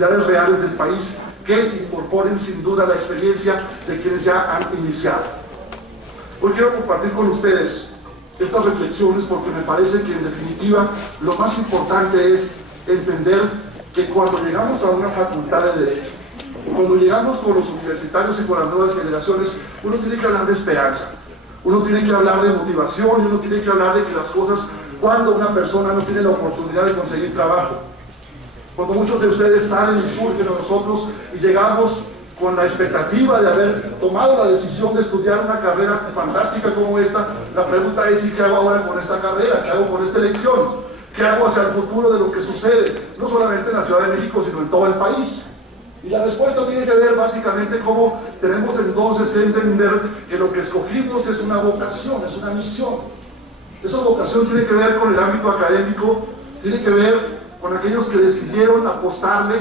necesidades reales del país, que incorporen sin duda la experiencia de quienes ya han iniciado. Hoy quiero compartir con ustedes estas reflexiones porque me parece que en definitiva lo más importante es entender que cuando llegamos a una facultad de Derecho, cuando llegamos con los universitarios y con las nuevas generaciones, uno tiene que hablar de esperanza, uno tiene que hablar de motivación, y uno tiene que hablar de que las cosas, cuando una persona no tiene la oportunidad de conseguir trabajo, cuando muchos de ustedes salen y surgen a nosotros y llegamos con la expectativa de haber tomado la decisión de estudiar una carrera fantástica como esta, la pregunta es: ¿y qué hago ahora con esta carrera? ¿Qué hago con esta elección? ¿Qué hago hacia el futuro de lo que sucede, no solamente en la Ciudad de México, sino en todo el país? Y la respuesta tiene que ver básicamente cómo tenemos entonces que entender que lo que escogimos es una vocación, es una misión. Esa vocación tiene que ver con el ámbito académico, tiene que ver con aquellos que decidieron apostarle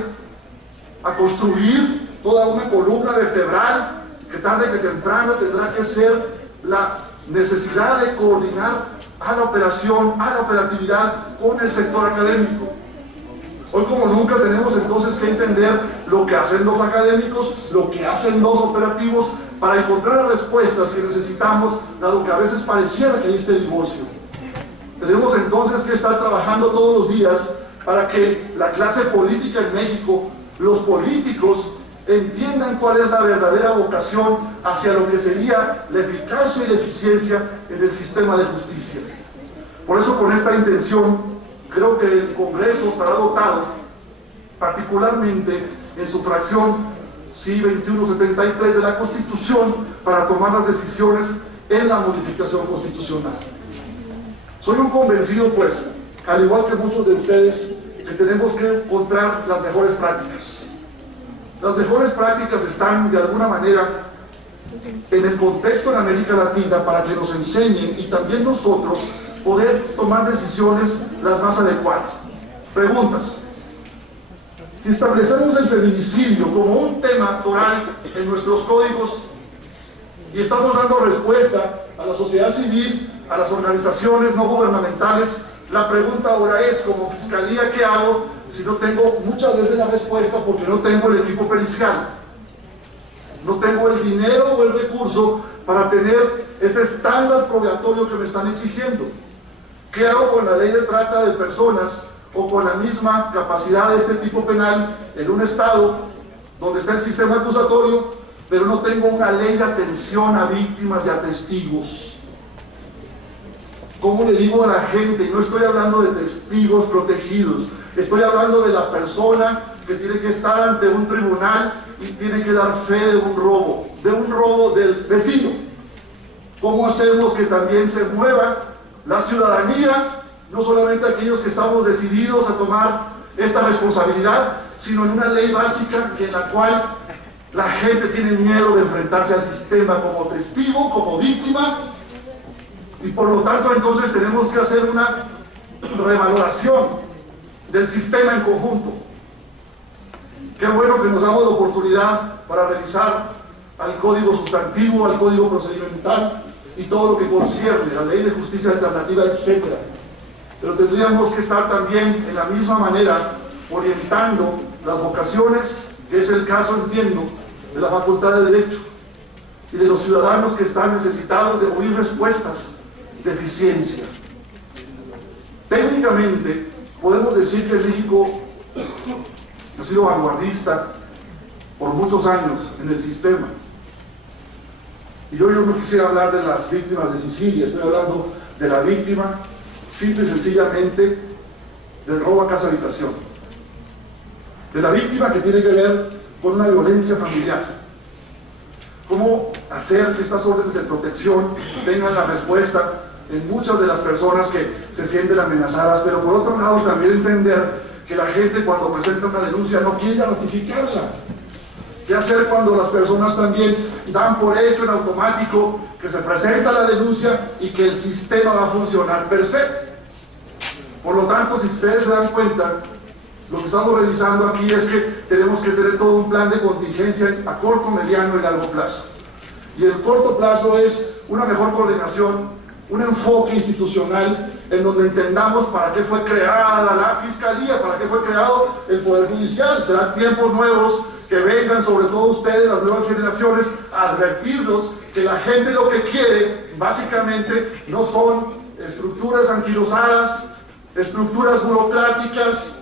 a construir toda una columna vertebral que tarde que temprano tendrá que ser la necesidad de coordinar a la operación, a la operatividad con el sector académico. Hoy como nunca tenemos entonces que entender lo que hacen los académicos, lo que hacen los operativos, para encontrar las respuestas que necesitamos, dado que a veces pareciera que hay este divorcio. Tenemos entonces que estar trabajando todos los días para que la clase política en México, los políticos, entiendan cuál es la verdadera vocación hacia lo que sería la eficacia y la eficiencia en el sistema de justicia. Por eso, con esta intención, creo que el Congreso estará dotado, particularmente en su fracción 2173 de la Constitución, para tomar las decisiones en la modificación constitucional. Soy un convencido, pues, al igual que muchos de ustedes, que tenemos que encontrar las mejores prácticas. Las mejores prácticas están, de alguna manera, en el contexto en América Latina, para que nos enseñen y también nosotros poder tomar decisiones las más adecuadas. Preguntas. Si establecemos el feminicidio como un tema toral en nuestros códigos y estamos dando respuesta a la sociedad civil, a las organizaciones no gubernamentales, la pregunta ahora es, como fiscalía, ¿qué hago si no tengo muchas veces la respuesta porque no tengo el equipo pericial? No tengo el dinero o el recurso para tener ese estándar probatorio que me están exigiendo. ¿Qué hago con la ley de trata de personas o con la misma capacidad de este tipo penal en un estado donde está el sistema acusatorio, pero no tengo una ley de atención a víctimas y a testigos? ¿Cómo le digo a la gente? Y no estoy hablando de testigos protegidos, estoy hablando de la persona que tiene que estar ante un tribunal y tiene que dar fe de un robo del vecino. ¿Cómo hacemos que también se mueva la ciudadanía, no solamente aquellos que estamos decididos a tomar esta responsabilidad, sino en una ley básica en la cual la gente tiene miedo de enfrentarse al sistema como testigo, como víctima? Y por lo tanto entonces tenemos que hacer una revaloración del sistema en conjunto. Qué bueno que nos damos la oportunidad para revisar al Código Sustantivo, al Código Procedimental y todo lo que concierne a la Ley de Justicia Alternativa, etc. Pero tendríamos que estar también en la misma manera orientando las vocaciones, que es el caso, entiendo, de la Facultad de Derecho y de los ciudadanos que están necesitados de oír respuestas de eficiencia. Técnicamente podemos decir que México ha sido vanguardista por muchos años en el sistema. Y yo no quisiera hablar de las víctimas de Sicilia, estoy hablando de la víctima, simple y sencillamente, del robo a casa habitación. De la víctima que tiene que ver con una violencia familiar. Cómo hacer que estas órdenes de protección tengan la respuesta en muchas de las personas que se sienten amenazadas, pero por otro lado también entender que la gente, cuando presenta una denuncia, no quiere ratificarla. ¿Qué hacer cuando las personas también dan por hecho en automático que se presenta la denuncia y que el sistema va a funcionar per se? Por lo tanto, si ustedes se dan cuenta, lo que estamos revisando aquí es que tenemos que tener todo un plan de contingencia a corto, mediano y largo plazo. Y el corto plazo es una mejor coordinación, un enfoque institucional en donde entendamos para qué fue creada la Fiscalía, para qué fue creado el Poder Judicial. Serán tiempos nuevos que vengan, sobre todo ustedes, las nuevas generaciones, a advertirlos que la gente lo que quiere, básicamente, no son estructuras anquilosadas, estructuras burocráticas,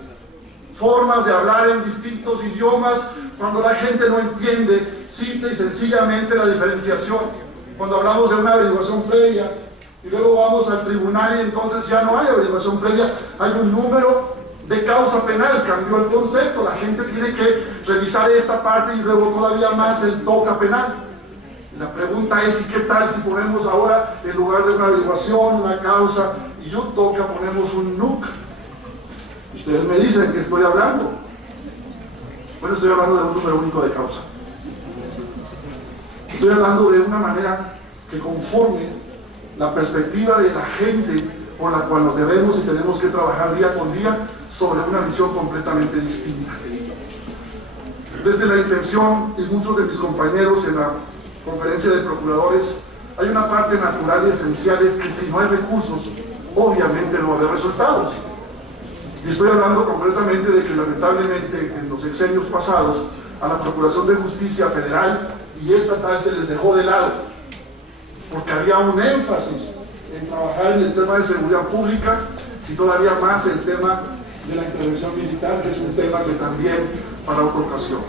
formas de hablar en distintos idiomas, cuando la gente no entiende simple y sencillamente la diferenciación. Cuando hablamos de una averiguación previa y luego vamos al tribunal y entonces ya no hay averiguación previa, hay un número de causa penal, cambió el concepto, la gente tiene que revisar esta parte y luego todavía más el toca penal. Y la pregunta es, ¿y qué tal si ponemos ahora, en lugar de una averiguación, una causa y un toca, ponemos un NUC? Ustedes me dicen que estoy hablando. Bueno, estoy hablando de un número único de causa. Estoy hablando de una manera que conforme la perspectiva de la gente con la cual nos debemos y tenemos que trabajar día con día sobre una visión completamente distinta. Desde la intención y muchos de mis compañeros en la conferencia de procuradores, hay una parte natural y esencial, es que si no hay recursos, obviamente no va a haber resultados. Y estoy hablando concretamente de que lamentablemente en los sexenios pasados a la Procuración de Justicia Federal y estatal se les dejó de lado, porque había un énfasis en trabajar en el tema de seguridad pública y todavía más el tema de la intervención militar, que es un tema que también para otra ocasión.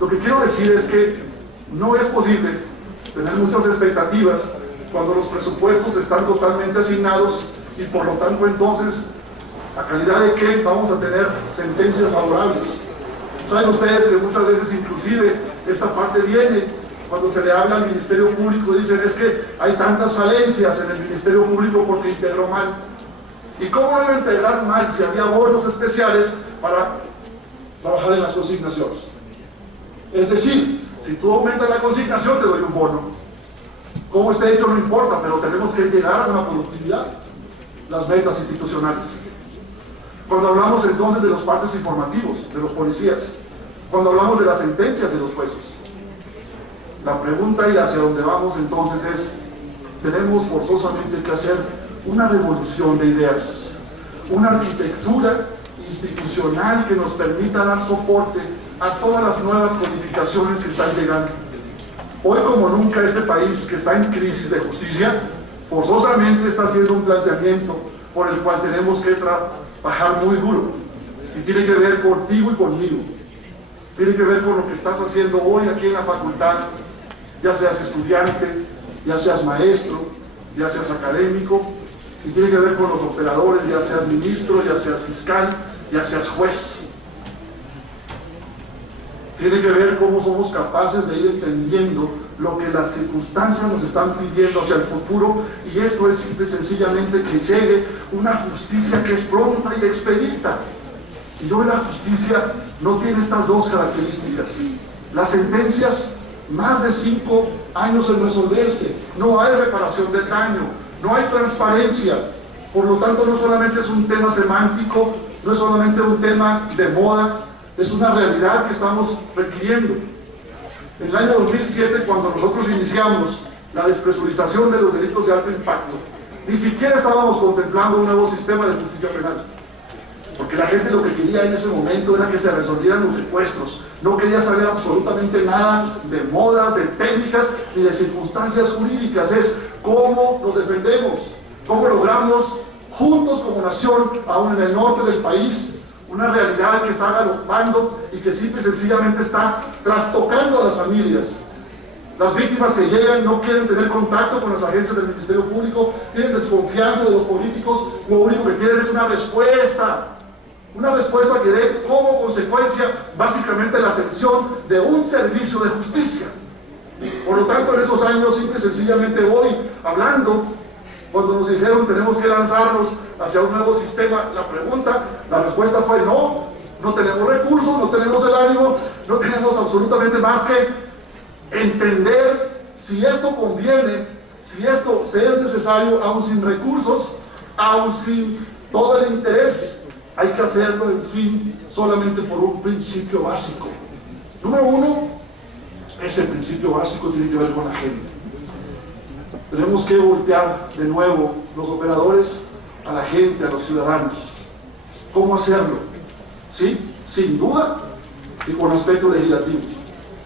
Lo que quiero decir es que no es posible tener muchas expectativas cuando los presupuestos están totalmente asignados y por lo tanto entonces a calidad de qué vamos a tener sentencias favorables. Saben ustedes que muchas veces inclusive esta parte viene cuando se le habla al Ministerio Público, dicen es que hay tantas falencias en el Ministerio Público porque integró mal. ¿Y cómo debe integrar mal si había bonos especiales para trabajar en las consignaciones? Es decir, si tú aumentas la consignación te doy un bono. Cómo esté hecho no importa, pero tenemos que llegar a una productividad, las metas institucionales. Cuando hablamos entonces de los partes informativos, de los policías, cuando hablamos de las sentencias de los jueces, la pregunta y hacia dónde vamos entonces es, tenemos forzosamente que hacer una revolución de ideas, una arquitectura institucional que nos permita dar soporte a todas las nuevas codificaciones que están llegando. Hoy como nunca este país que está en crisis de justicia, forzosamente está haciendo un planteamiento por el cual tenemos que trabajar muy duro, y tiene que ver contigo y conmigo, tiene que ver con lo que estás haciendo hoy aquí en la facultad, ya seas estudiante, ya seas maestro, ya seas académico, y tiene que ver con los operadores, ya seas ministro, ya seas fiscal, ya seas juez. Tiene que ver cómo somos capaces de ir entendiendo lo que las circunstancias nos están pidiendo hacia el futuro, y esto es simple y sencillamente que llegue una justicia que es pronta y expedita. Y hoy la justicia no tiene estas dos características. Las sentencias, más de 5 años en resolverse, no hay reparación del daño, no hay transparencia. Por lo tanto, no solamente es un tema semántico, no es solamente un tema de moda, es una realidad que estamos requiriendo. En el año 2007, cuando nosotros iniciamos la despresurización de los delitos de alto impacto, ni siquiera estábamos contemplando un nuevo sistema de justicia penal, porque la gente lo que quería en ese momento era que se resolvieran los secuestros, no quería saber absolutamente nada de modas, de técnicas ni de circunstancias jurídicas. Es cómo nos defendemos, cómo logramos juntos como nación, aún en el norte del país, una realidad que está galopando y que simple y sencillamente está trastocando a las familias. Las víctimas que llegan no quieren tener contacto con las agencias del Ministerio Público, tienen desconfianza de los políticos, lo único que quieren es una respuesta que dé como consecuencia básicamente la atención de un servicio de justicia. Por lo tanto, en esos años, simple y sencillamente hoy, hablando, cuando nos dijeron tenemos que lanzarnos hacia un nuevo sistema, la respuesta fue no, no tenemos recursos, no tenemos el ánimo, no tenemos absolutamente más que entender si esto conviene, si esto se es necesario, aún sin recursos, aún sin todo el interés. Hay que hacerlo, en fin, solamente por un principio básico. Número uno, ese principio básico tiene que ver con la gente. Tenemos que voltear de nuevo los operadores a la gente, a los ciudadanos. ¿Cómo hacerlo? Sí, sin duda, y con aspectos legislativos,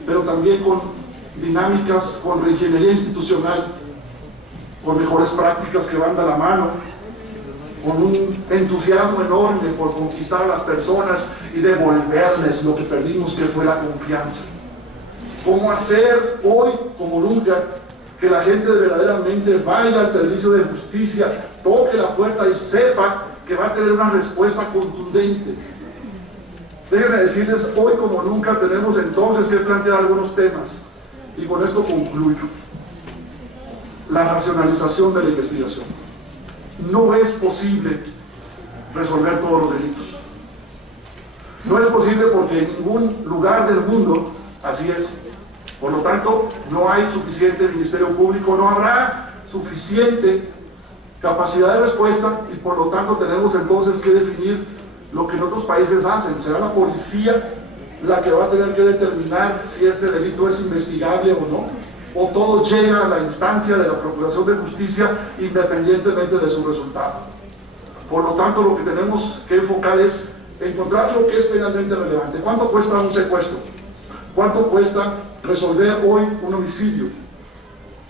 pero también con dinámicas, con reingeniería institucional, con mejores prácticas que van de la mano, con un entusiasmo enorme por conquistar a las personas y devolverles lo que perdimos, que fue la confianza. ¿Cómo hacer hoy, como nunca, que la gente verdaderamente vaya al servicio de justicia, toque la puerta y sepa que va a tener una respuesta contundente? Déjenme decirles, hoy como nunca tenemos entonces que plantear algunos temas, y con esto concluyo. La racionalización de la investigación. No es posible resolver todos los delitos. No es posible porque en ningún lugar del mundo así es. Por lo tanto, no hay suficiente Ministerio Público, no habrá suficiente capacidad de respuesta, y por lo tanto tenemos entonces que definir lo que en otros países hacen. Será la policía la que va a tener que determinar si este delito es investigable o no, o todo llega a la instancia de la Procuración de Justicia independientemente de su resultado. Por lo tanto, lo que tenemos que enfocar es encontrar lo que es penalmente relevante. ¿Cuánto cuesta un secuestro? ¿Cuánto cuesta resolver hoy un homicidio?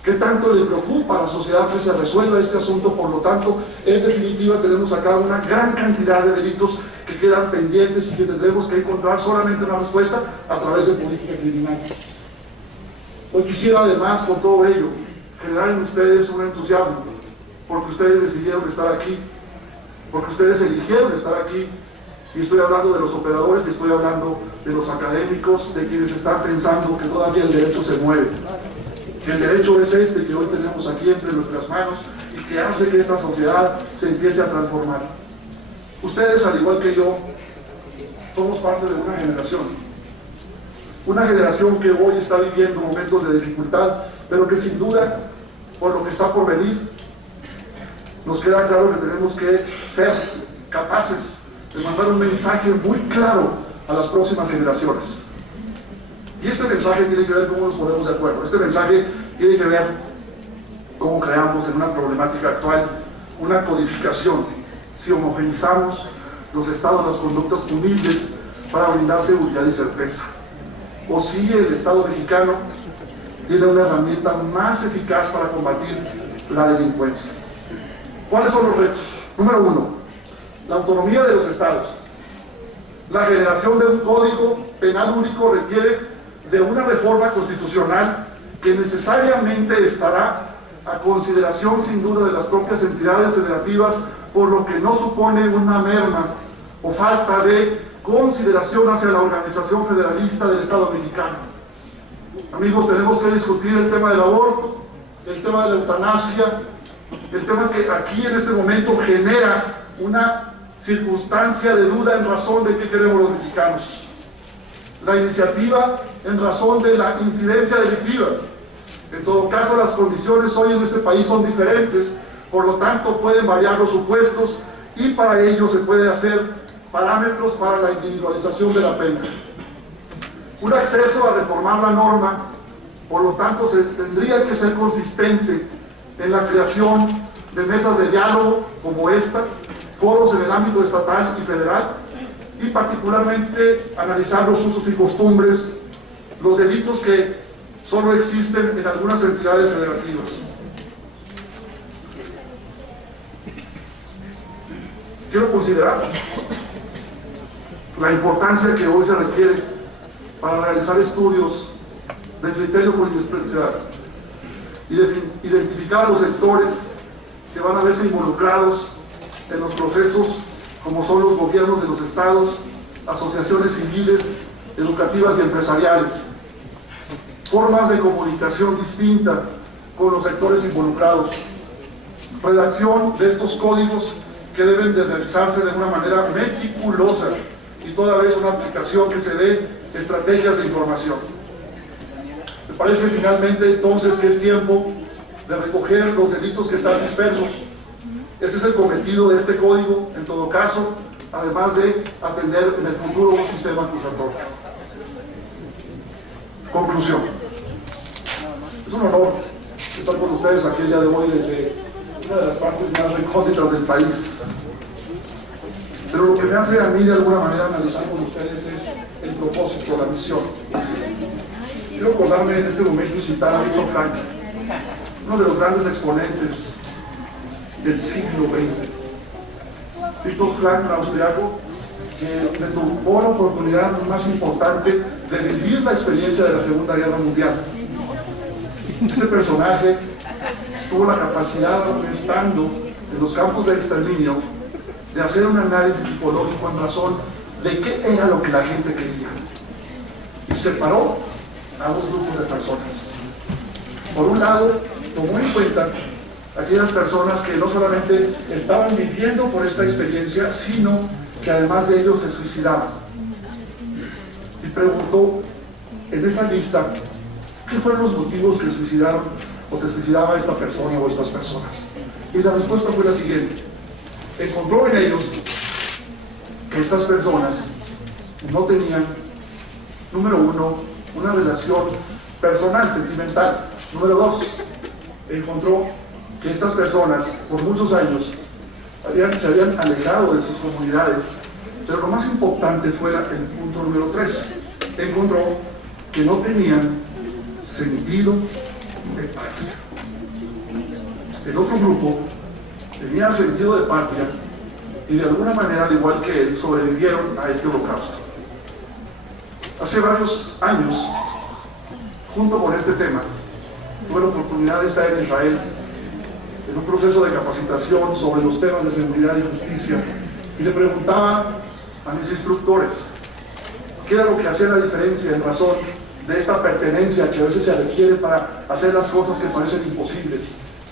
¿Qué tanto le preocupa a la sociedad que se resuelva este asunto? Por lo tanto, en definitiva, tenemos acá una gran cantidad de delitos que quedan pendientes y que tendremos que encontrar solamente una respuesta a través de política criminal. Hoy quisiera además, con todo ello, generar en ustedes un entusiasmo, porque ustedes decidieron estar aquí, porque ustedes eligieron estar aquí, y estoy hablando de los operadores, y estoy hablando de los académicos, de quienes están pensando que todavía el derecho se mueve, que el derecho es este que hoy tenemos aquí entre nuestras manos y que hace que esta sociedad se empiece a transformar. Ustedes, al igual que yo, somos parte de una generación que hoy está viviendo momentos de dificultad, pero que sin duda, por lo que está por venir, nos queda claro que tenemos que ser capaces de mandar un mensaje muy claro a las próximas generaciones. Y este mensaje tiene que ver cómo nos ponemos de acuerdo. Este mensaje tiene que ver cómo creamos en una problemática actual una codificación, si homogeneizamos los estados, las conductas punibles para brindar seguridad y certeza, o si el Estado mexicano tiene una herramienta más eficaz para combatir la delincuencia. ¿Cuáles son los retos? Número uno, la autonomía de los estados. La generación de un código penal único requiere de una reforma constitucional que necesariamente estará a consideración sin duda de las propias entidades federativas, por lo que no supone una merma o falta de consideración hacia la organización federalista del Estado mexicano. Amigos, tenemos que discutir el tema del aborto, el tema de la eutanasia, el tema que aquí en este momento genera una circunstancia de duda en razón de qué queremos los mexicanos. La iniciativa en razón de la incidencia delictiva. En todo caso, las condiciones hoy en este país son diferentes, por lo tanto pueden variar los supuestos y para ello se puede hacer parámetros para la individualización de la pena. Un acceso a reformar la norma, por lo tanto, se tendría que ser consistente en la creación de mesas de diálogo como esta, foros en el ámbito estatal y federal, y particularmente analizar los usos y costumbres, los delitos que solo existen en algunas entidades federativas. Quiero considerar la importancia que hoy se requiere para realizar estudios de criterio jurisprudencial y identificar a los sectores que van a verse involucrados en los procesos, como son los gobiernos de los estados, asociaciones civiles, educativas y empresariales, formas de comunicación distinta con los sectores involucrados, redacción de estos códigos que deben de realizarse de una manera meticulosa y toda vez una aplicación que se dé estrategias de información. Me parece finalmente entonces que es tiempo de recoger los delitos que están dispersos. Este es el cometido de este código, en todo caso, además de atender en el futuro un sistema acusatorio. Conclusión. Es un honor estar con ustedes aquí el día de hoy desde una de las partes más recónditas del país. Pero lo que me hace a mí de alguna manera analizar con ustedes es el propósito, la misión. Quiero acordarme en este momento y citar a Viktor Frankl, uno de los grandes exponentes del siglo XX. Viktor Frankl, austriaco, que le tuvo la oportunidad más importante de vivir la experiencia de la Segunda Guerra Mundial. Este personaje tuvo la capacidad, estando en los campos de exterminio, de hacer un análisis psicológico en razón de qué era lo que la gente quería. Y separó a dos grupos de personas. Por un lado, tomó en cuenta aquellas personas que no solamente estaban viviendo por esta experiencia, sino que además de ellos se suicidaban. Y preguntó en esa lista qué fueron los motivos que suicidaron o se suicidaba esta persona o estas personas. Y la respuesta fue la siguiente: encontró en ellos que estas personas no tenían, número uno, una relación personal, sentimental. Número dos, encontró que estas personas por muchos años se habían alejado de sus comunidades. Pero lo más importante fue el punto número 3. Encontró que no tenían sentido de patria. El otro grupo tenía sentido de patria y de alguna manera, al igual que él, sobrevivieron a este holocausto. Hace varios años, junto con este tema, tuve la oportunidad de estar en Israel en un proceso de capacitación sobre los temas de seguridad y justicia, y le preguntaba a mis instructores qué era lo que hacía la diferencia en razón de esta pertenencia que a veces se requiere para hacer las cosas que parecen imposibles.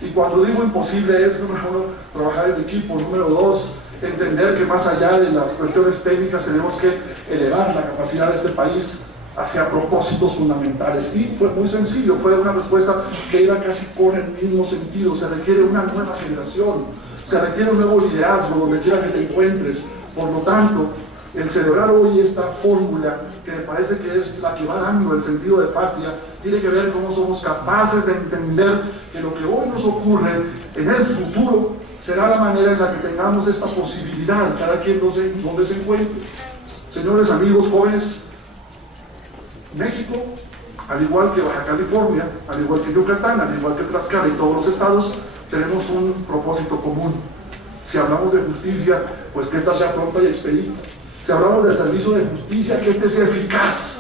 Y cuando digo imposible es, número uno, trabajar en equipo; número dos, entender que más allá de las cuestiones técnicas tenemos que elevar la capacidad de este país hacia propósitos fundamentales. Y fue muy sencillo, fue una respuesta que iba casi con el mismo sentido: se requiere una nueva generación, se requiere un nuevo liderazgo donde quiera que te encuentres. Por lo tanto, el celebrar hoy esta fórmula, que me parece que es la que va dando el sentido de patria, tiene que ver cómo somos capaces de entender que lo que hoy nos ocurre en el futuro será la manera en la que tengamos esta posibilidad, cada quien donde se encuentre. Señores, amigos, jóvenes, México, al igual que Baja California, al igual que Yucatán, al igual que Tlaxcala y todos los estados, tenemos un propósito común. Si hablamos de justicia, pues que esta sea pronta y expedita. Si hablamos del servicio de justicia, que este sea eficaz.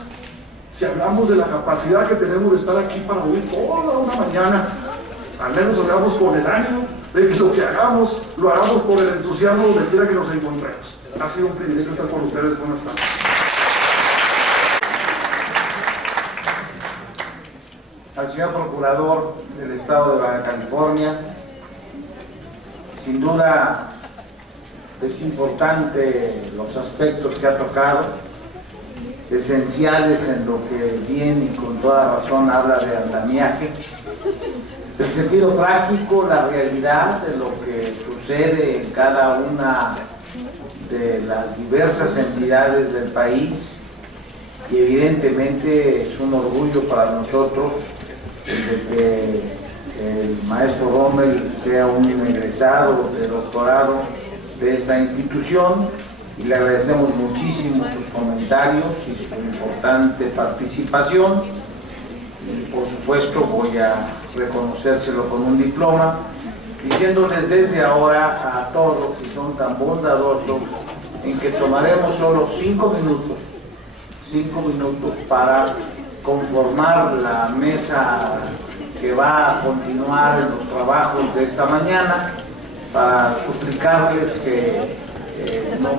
Si hablamos de la capacidad que tenemos de estar aquí para oír toda una mañana, al menos hagamos con el ánimo de que lo que hagamos, lo hagamos con el entusiasmo donde quiera que nos encontremos. Ha sido un privilegio estar con ustedes. Buenas tardes. Al señor Procurador del Estado de Baja California, sin duda es importante los aspectos que ha tocado, esenciales en lo que bien y con toda razón habla de andamiaje, el sentido práctico, la realidad de lo que sucede en cada una de las diversas entidades del país, y evidentemente es un orgullo para nosotros de que el maestro Rommel sea un egresado de doctorado de esta institución, y le agradecemos muchísimo sus comentarios y su importante participación, y por supuesto voy a reconocérselo con un diploma, diciéndoles desde ahora a todos, si son tan bondadosos, en que tomaremos solo 5 minutos para conformar la mesa que va a continuar en los trabajos de esta mañana, para suplicarles que no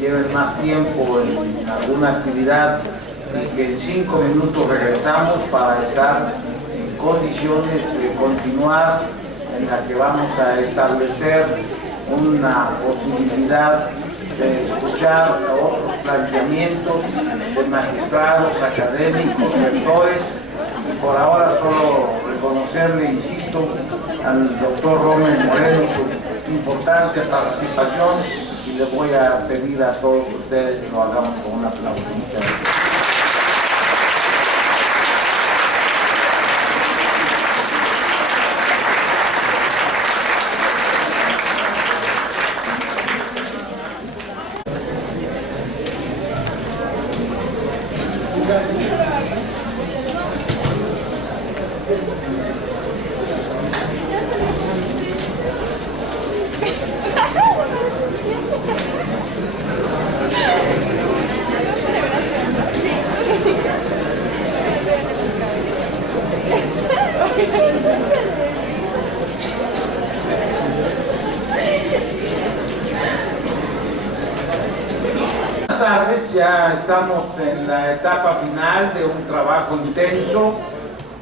lleven más tiempo en alguna actividad y que en 5 minutos regresamos para estar en condiciones de continuar, en la que vamos a establecer una posibilidad de escuchar otros planteamientos de magistrados, académicos, rectores, y por ahora solo reconocerle, insisto, al doctor Rommel Moreno su importante participación, y le voy a pedir a todos ustedes que lo hagamos con un aplauso. Muchas gracias. Buenas tardes, ya estamos en la etapa final de un trabajo intenso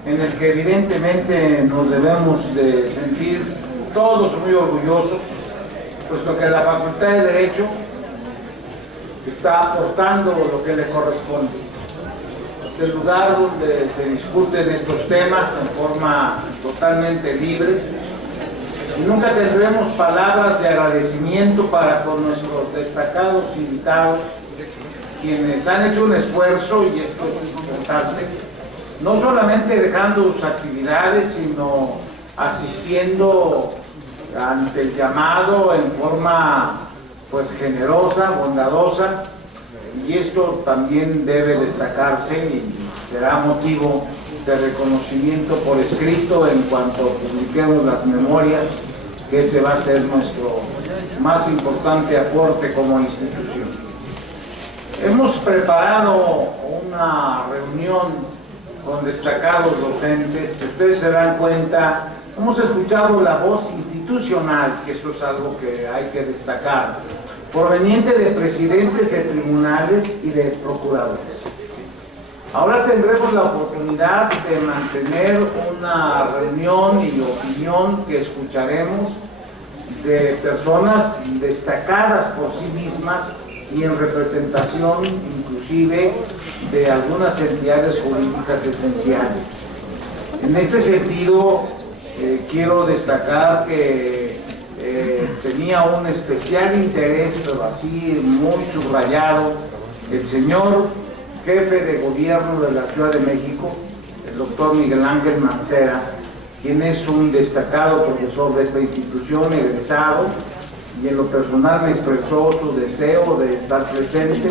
en el que evidentemente nos debemos de sentir todos muy orgullosos, puesto que la Facultad de Derecho está aportando lo que le corresponde. Es el lugar donde se discuten estos temas en forma totalmente libre y nunca tendremos palabras de agradecimiento para con nuestros destacados invitados, quienes han hecho un esfuerzo, y esto es importante, no solamente dejando sus actividades, sino asistiendo ante el llamado en forma pues generosa, bondadosa, y esto también debe destacarse y será motivo de reconocimiento por escrito en cuanto publiquemos las memorias, que ese va a ser nuestro más importante aporte como institución. Hemos preparado una reunión con destacados docentes. Ustedes se dan cuenta, hemos escuchado la voz institucional, que eso es algo que hay que destacar, proveniente de presidentes de tribunales y de procuradores. Ahora tendremos la oportunidad de mantener una reunión y opinión que escucharemos de personas destacadas por sí mismas y en representación inclusive de algunas entidades jurídicas esenciales. En este sentido, quiero destacar que tenía un especial interés, pero así muy subrayado, el señor jefe de gobierno de la Ciudad de México, el doctor Miguel Ángel Mancera, quien es un destacado profesor de esta institución, egresado, y en lo personal me expresó su deseo de estar presente,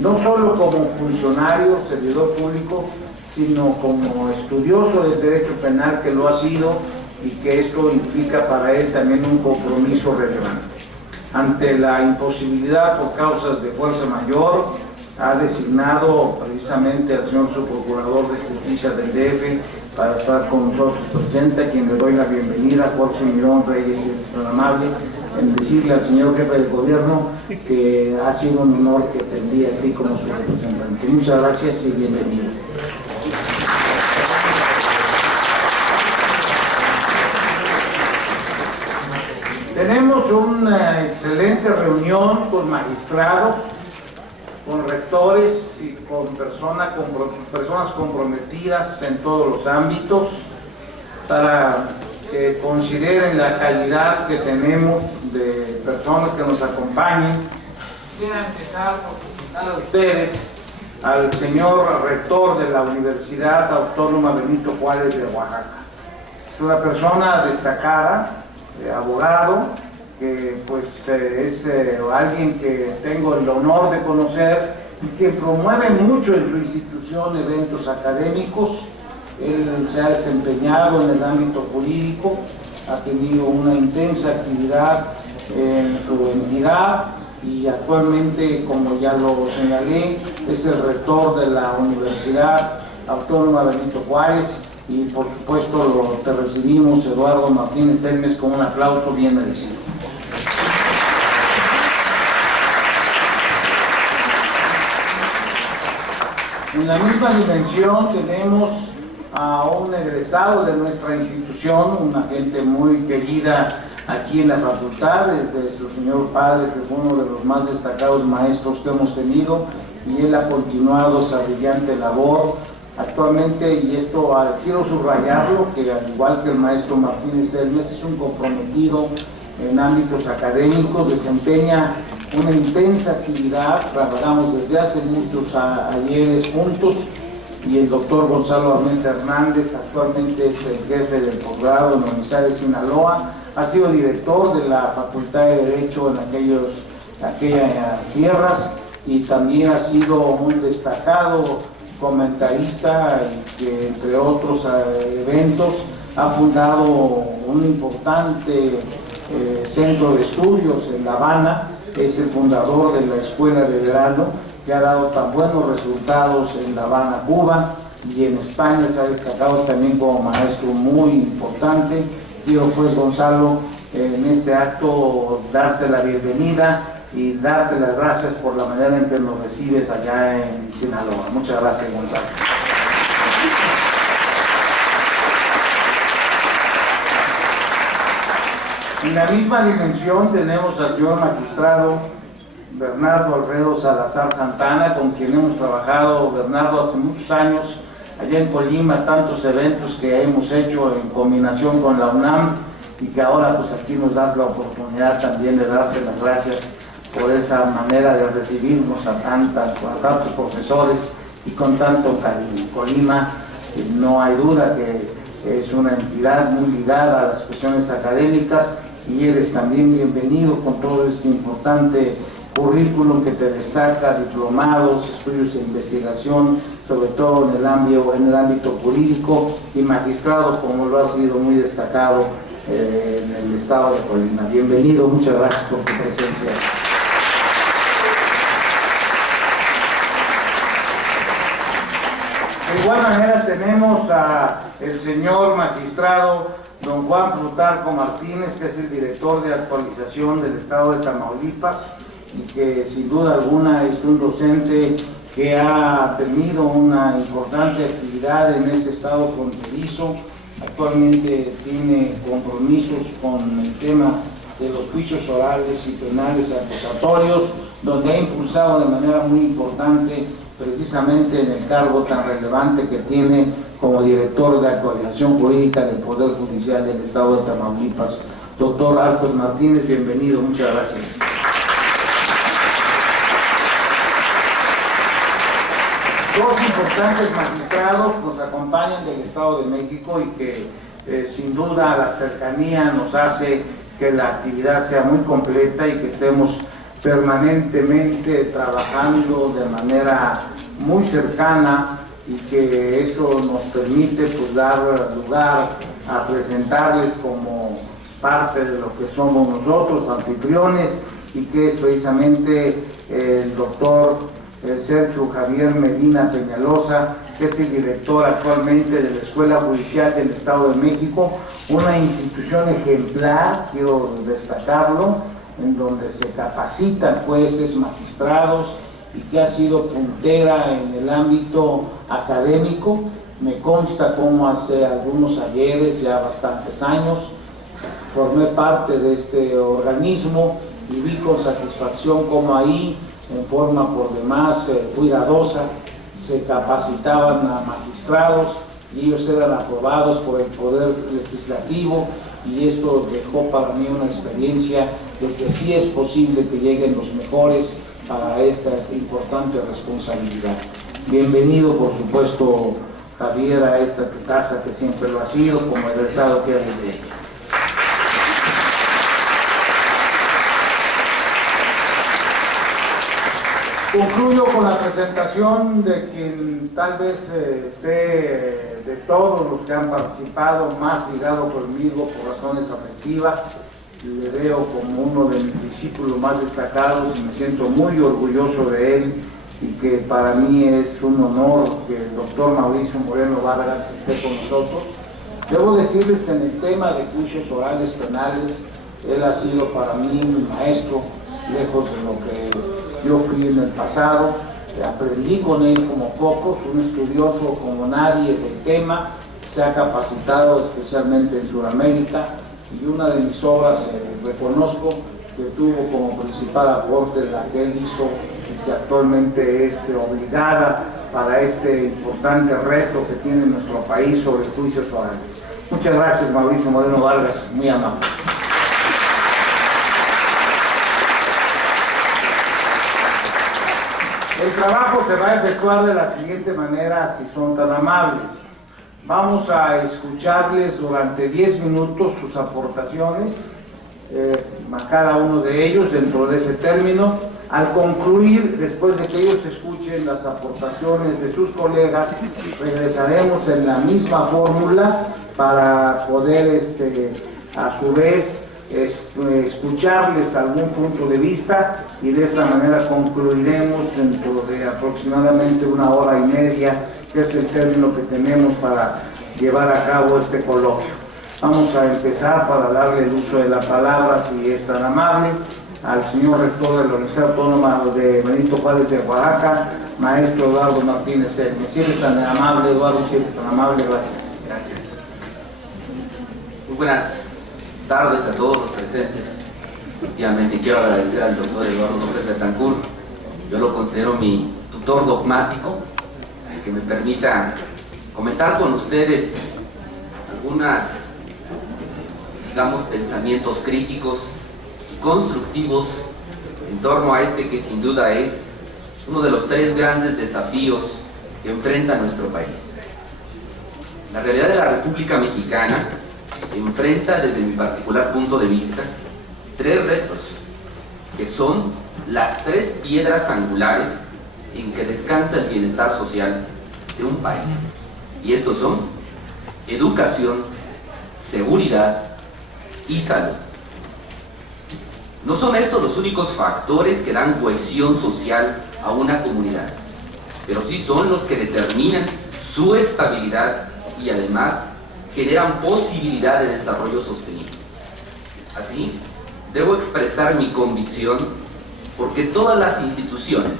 no solo como funcionario, servidor público, sino como estudioso del derecho penal, que lo ha sido, y que esto implica para él también un compromiso relevante. Ante la imposibilidad por causas de fuerza mayor, ha designado precisamente al señor subprocurador de justicia del DF para estar con nosotros presente, a quien le doy la bienvenida, Jorge Mirón Reyes, tan amable, en decirle al señor jefe de gobierno que ha sido un honor que tendría aquí como su representante. Muchas gracias y bienvenido. Tenemos una excelente reunión con magistrados, con rectores y con personas comprometidas en todos los ámbitos, para que consideren la calidad que tenemos de personas que nos acompañen. Quisiera empezar por presentar a ustedes al señor rector de la Universidad Autónoma Benito Juárez de Oaxaca. Es una persona destacada, abogado, que pues es alguien que tengo el honor de conocer y que promueve mucho en su institución eventos académicos. Él se ha desempeñado en el ámbito jurídico, ha tenido una intensa actividad en su entidad y actualmente, como ya lo señalé, es el rector de la Universidad Autónoma Benito Juárez, y por supuesto te recibimos, Eduardo Martínez Telmes, con un aplauso bien merecido. En la misma dimensión tenemos a un egresado de nuestra institución, una gente muy querida aquí en la facultad, desde su señor padre, que fue uno de los más destacados maestros que hemos tenido, y él ha continuado esa brillante labor. Actualmente, y esto quiero subrayarlo, que al igual que el maestro Martínez Telmes, es un comprometido en ámbitos académicos, desempeña una intensa actividad, trabajamos desde hace muchos ayeres juntos, y el doctor Gonzalo Armenta Hernández actualmente es el jefe del posgrado en la Universidad de Sinaloa, ha sido director de la Facultad de Derecho en aquellas tierras, y también ha sido un destacado comentarista y que entre otros eventos ha fundado un importante centro de estudios en La Habana. Es el fundador de la Escuela de Verano, que ha dado tan buenos resultados en La Habana, Cuba, y en España se ha destacado también como maestro muy importante. Quiero pues, Gonzalo, en este acto darte la bienvenida y darte las gracias por la manera en que nos recibes allá en Sinaloa. Muchas gracias, Gonzalo. En la misma dimensión tenemos al señor magistrado Bernardo Alfredo Salazar Santana, con quien hemos trabajado, Bernardo, hace muchos años allá en Colima, tantos eventos que hemos hecho en combinación con la UNAM, y que ahora pues aquí nos das la oportunidad también de darte las gracias por esa manera de recibirnos a tantos profesores y con tanto cariño. Colima, no hay duda que es una entidad muy ligada a las cuestiones académicas, y eres también bienvenido con todo este importante currículum que te destaca, diplomados, estudios e investigación, sobre todo en el ámbito jurídico, y magistrado, como lo ha sido muy destacado en el estado de Colima. Bienvenido, muchas gracias por tu presencia. De igual manera tenemos al señor magistrado don Juan Plutarco Martínez, que es el director de actualización del estado de Tamaulipas, y que sin duda alguna es un docente que ha tenido una importante actividad en ese estado fronterizo. Actualmente tiene compromisos con el tema de los juicios orales y penales acusatorios, donde ha impulsado de manera muy importante precisamente en el cargo tan relevante que tiene como director de actualización jurídica del Poder Judicial del estado de Tamaulipas. Doctor Arcos Martínez, bienvenido, muchas gracias. Dos importantes magistrados nos acompañan del Estado de México y que sin duda la cercanía nos hace que la actividad sea muy completa y que estemos permanentemente trabajando de manera muy cercana, y que eso nos permite pues dar lugar a presentarles como parte de lo que somos nosotros, anfitriones, y que es precisamente el doctor Sergio Javier Medina Peñalosa, que es el director actualmente de la Escuela Judicial del Estado de México, una institución ejemplar, quiero destacarlo, en donde se capacitan jueces, magistrados, y que ha sido puntera en el ámbito académico. Me consta como hace algunos ayeres, ya bastantes años, formé parte de este organismo y vi con satisfacción como ahí, en forma por demás cuidadosa, se capacitaban a magistrados y ellos eran aprobados por el Poder Legislativo, y esto dejó para mí una experiencia de que sí es posible que lleguen los mejores para esta importante responsabilidad. Bienvenido, por supuesto, Javier, a esta tu casa, que siempre lo ha sido, como egresado que eres de ella. Concluyo con la presentación de quien tal vez esté de todos los que han participado más ligado conmigo por razones afectivas. Le veo como uno de mis discípulos más destacados y me siento muy orgulloso de él, y que para mí es un honor que el doctor Mauricio Moreno Vargas esté con nosotros. Debo decirles que en el tema de juicios orales penales, él ha sido para mí mi maestro, lejos de lo que yo fui en el pasado. Aprendí con él como pocos, un estudioso como nadie del tema, se ha capacitado especialmente en Sudamérica, y una de mis obras, reconozco, que tuvo como principal aporte la que él hizo y que actualmente es obligada para este importante reto que tiene nuestro país sobre juicios orales. Muchas gracias, Mauricio Moreno Vargas, muy amable. El trabajo se va a efectuar de la siguiente manera, si son tan amables. Vamos a escucharles durante 10 minutos sus aportaciones, a cada uno de ellos dentro de ese término. Al concluir, después de que ellos escuchen escuchen las aportaciones de sus colegas, regresaremos en la misma fórmula para poder a su vez escucharles algún punto de vista, y de esta manera concluiremos dentro de aproximadamente 1 hora y media, que es el término que tenemos para llevar a cabo este coloquio. Vamos a empezar, para darle el uso de la palabra, si es tan amable, al señor rector de la Universidad Autónoma de Benito Juárez de Oaxaca, maestro Eduardo Martínez Serme. Si eres tan amable, Eduardo, si eres tan amable, gracias. Gracias. Muy buenas tardes a todos los presentes. Efectivamente, quiero agradecer al doctor Eduardo López Betancourt. Yo lo considero mi tutor dogmático, que me permita comentar con ustedes algunas, digamos, pensamientos críticos y constructivos en torno a este que sin duda es uno de los 3 grandes desafíos que enfrenta nuestro país. La realidad de la República Mexicana enfrenta, desde mi particular punto de vista, 3 retos, que son las 3 piedras angulares en que descansa el bienestar social de un país. Y estos son educación, seguridad y salud. No son estos los únicos factores que dan cohesión social a una comunidad, pero sí son los que determinan su estabilidad y además generan posibilidad de desarrollo sostenible. Así, debo expresar mi convicción porque todas las instituciones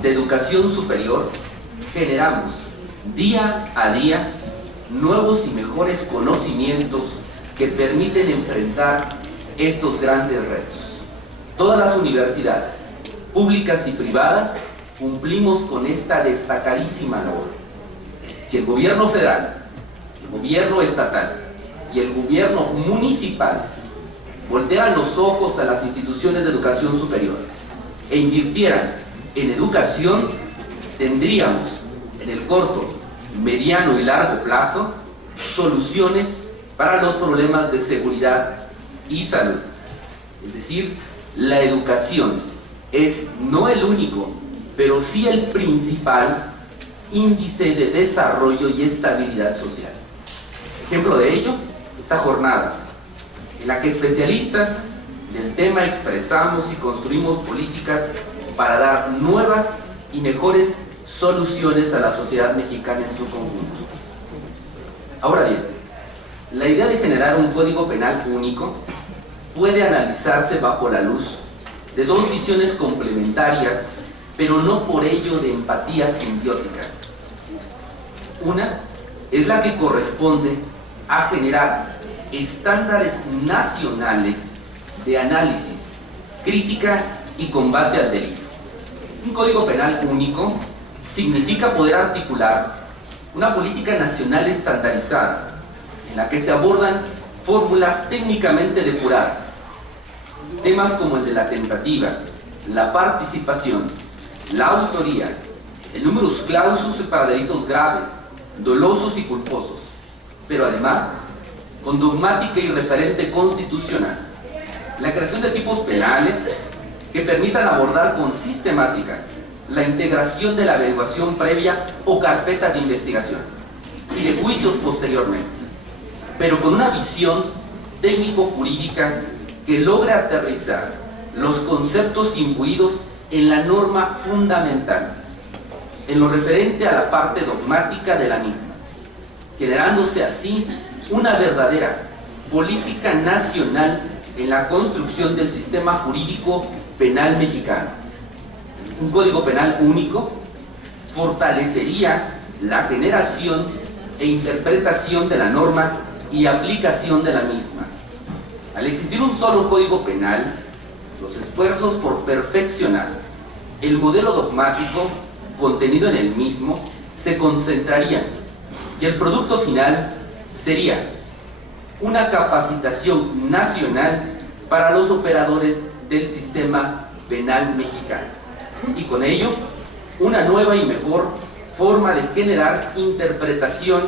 de educación superior generamos día a día nuevos y mejores conocimientos que permiten enfrentar estos grandes retos. Todas las universidades, públicas y privadas, cumplimos con esta destacadísima labor. Si el gobierno federal, el gobierno estatal y el gobierno municipal voltearan los ojos a las instituciones de educación superior e invirtieran en educación, tendríamos en el corto, mediano y largo plazo soluciones para los problemas de seguridad y salud. Es decir, la educación es no el único, pero sí el principal índice de desarrollo y estabilidad social. Ejemplo de ello, esta jornada, en la que especialistas del tema expresamos y construimos políticas para dar nuevas y mejores soluciones a la sociedad mexicana en su conjunto. Ahora bien, la idea de generar un código penal único puede analizarse bajo la luz de 2 visiones complementarias, pero no por ello de empatía simbiótica. Una es la que corresponde a generar estándares nacionales de análisis, crítica y combate al delito. Un código penal único significa poder articular una política nacional estandarizada en la que se abordan fórmulas técnicamente depuradas, temas como el de la tentativa, la participación, la autoría, el numerus clausus para delitos graves, dolosos y culposos, pero además con dogmática y referente constitucional, la creación de tipos penales que permitan abordar con sistemática la integración de la averiguación previa o carpetas de investigación y de juicios posteriormente, pero con una visión técnico-jurídica que logre aterrizar los conceptos imbuidos en la norma fundamental, en lo referente a la parte dogmática de la misma, generándose así una verdadera política nacional en la construcción del sistema jurídico penal mexicano. Un código penal único fortalecería la generación e interpretación de la norma y aplicación de la misma. Al existir un solo código penal, los esfuerzos por perfeccionar el modelo dogmático contenido en el mismo se concentrarían y el producto final sería una capacitación nacional para los operadores del sistema penal mexicano y con ello una nueva y mejor forma de generar interpretación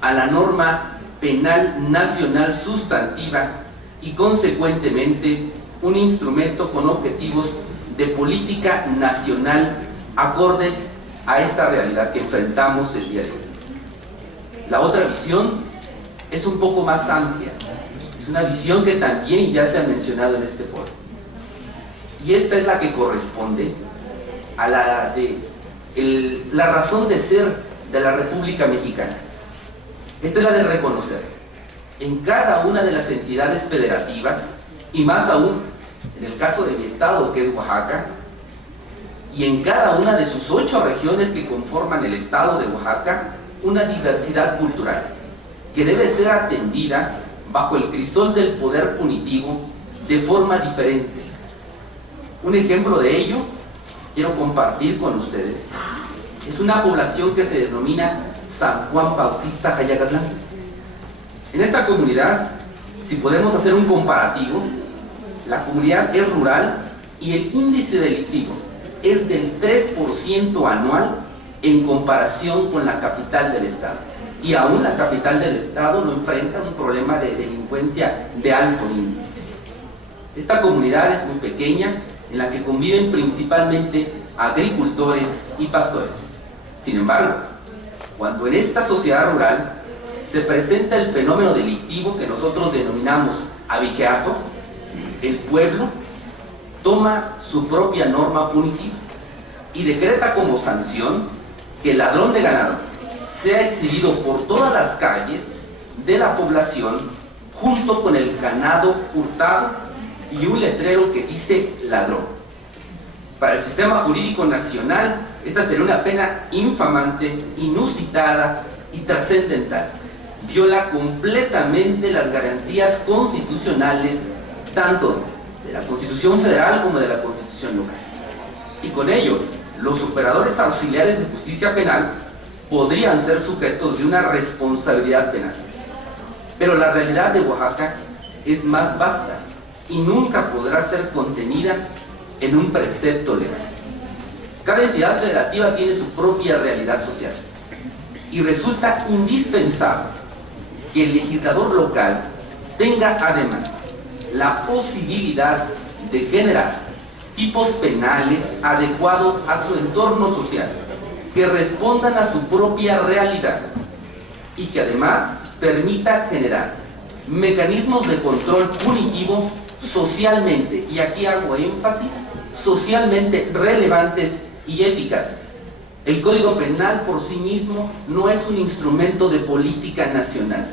a la norma penal nacional sustantiva y consecuentemente un instrumento con objetivos de política nacional acordes a esta realidad que enfrentamos el día de hoy. La otra visión es un poco más amplia, es una visión que también ya se ha mencionado en este foro, y esta es la que corresponde a la razón de ser de la República Mexicana. Esta es la de reconocer en cada una de las entidades federativas, y más aún en el caso de mi estado, que es Oaxaca, y en cada una de sus 8 regiones que conforman el estado de Oaxaca, una diversidad cultural que debe ser atendida bajo el crisol del poder punitivo de forma diferente. Un ejemplo de ello quiero compartir con ustedes. Es una población que se denomina San Juan Bautista Jayagatlán. En esta comunidad, si podemos hacer un comparativo, la comunidad es rural y el índice delictivo es del 3% anual en comparación con la capital del estado. Y aún la capital del estado no enfrenta un problema de delincuencia de alto índice. Esta comunidad es muy pequeña, en la que conviven principalmente agricultores y pastores. Sin embargo, cuando en esta sociedad rural se presenta el fenómeno delictivo que nosotros denominamos abigeato, el pueblo toma su propia norma punitiva y decreta como sanción que el ladrón de ganado sea exhibido por todas las calles de la población junto con el ganado hurtado y un letrero que dice ladrón. Para el sistema jurídico nacional, esta sería una pena infamante, inusitada y trascendental. Viola completamente las garantías constitucionales, tanto de la Constitución Federal como de la Constitución local. Y con ello, los operadores auxiliares de justicia penal podrían ser sujetos de una responsabilidad penal. Pero la realidad de Oaxaca es más vasta y nunca podrá ser contenida en un precepto legal. Cada entidad federativa tiene su propia realidad social y resulta indispensable que el legislador local tenga además la posibilidad de generar tipos penales adecuados a su entorno social, que respondan a su propia realidad y que además permita generar mecanismos de control punitivo socialmente, y aquí hago énfasis, socialmente relevantes y eficaces. El Código Penal por sí mismo no es un instrumento de política nacional.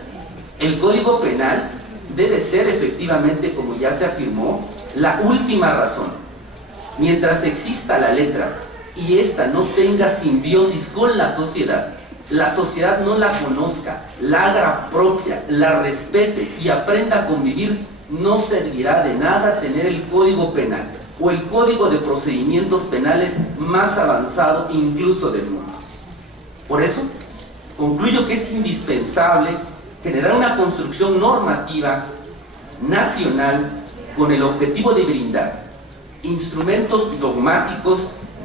El Código Penal debe ser efectivamente, como ya se afirmó, la última razón. Mientras exista la letra y ésta no tenga simbiosis con la sociedad no la conozca, la haga propia, la respete y aprenda a convivir, no servirá de nada tener el Código Penal o el Código de Procedimientos Penales más avanzado incluso del mundo. Por eso, concluyo que es indispensable generar una construcción normativa nacional con el objetivo de brindar instrumentos dogmáticos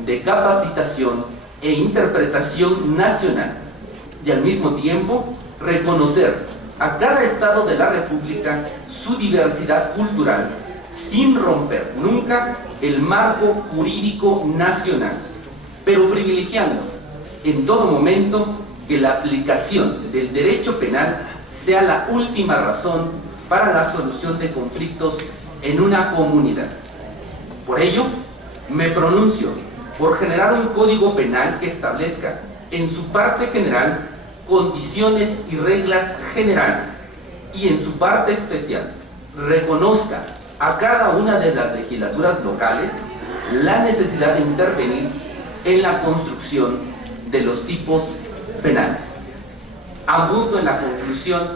de capacitación e interpretación nacional y al mismo tiempo reconocer a cada estado de la República su diversidad cultural sin romper nunca el marco jurídico nacional, pero privilegiando en todo momento que la aplicación del derecho penal sea la última razón para la solución de conflictos en una comunidad. Por ello, me pronuncio por generar un código penal que establezca en su parte general condiciones y reglas generales y en su parte especial reconozca a cada una de las legislaturas locales la necesidad de intervenir en la construcción de los tipos penales. Abundo en la conclusión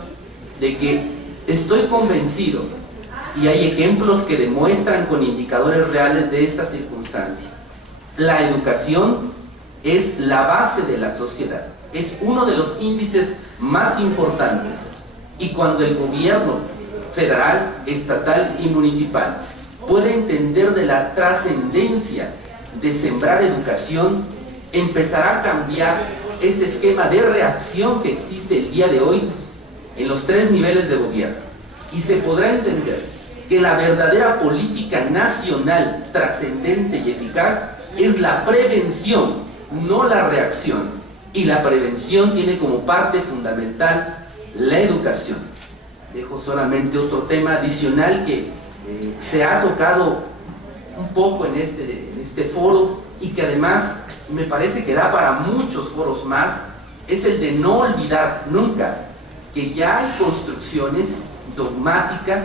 de que estoy convencido, y hay ejemplos que demuestran con indicadores reales de esta circunstancia, la educación es la base de la sociedad, es uno de los índices más importantes, y cuando el gobierno federal, estatal y municipal puede entender de la trascendencia de sembrar educación, empezará a cambiar ese esquema de reacción que existe el día de hoy en los 3 niveles de gobierno, y se podrá entender que la verdadera política nacional trascendente y eficaz es la prevención no la reacción, y la prevención tiene como parte fundamental la educación. Dejo solamente otro tema adicional que se ha tocado un poco en este foro y que además me parece que da para muchos foros más, es el de no olvidar nunca que ya hay construcciones dogmáticas,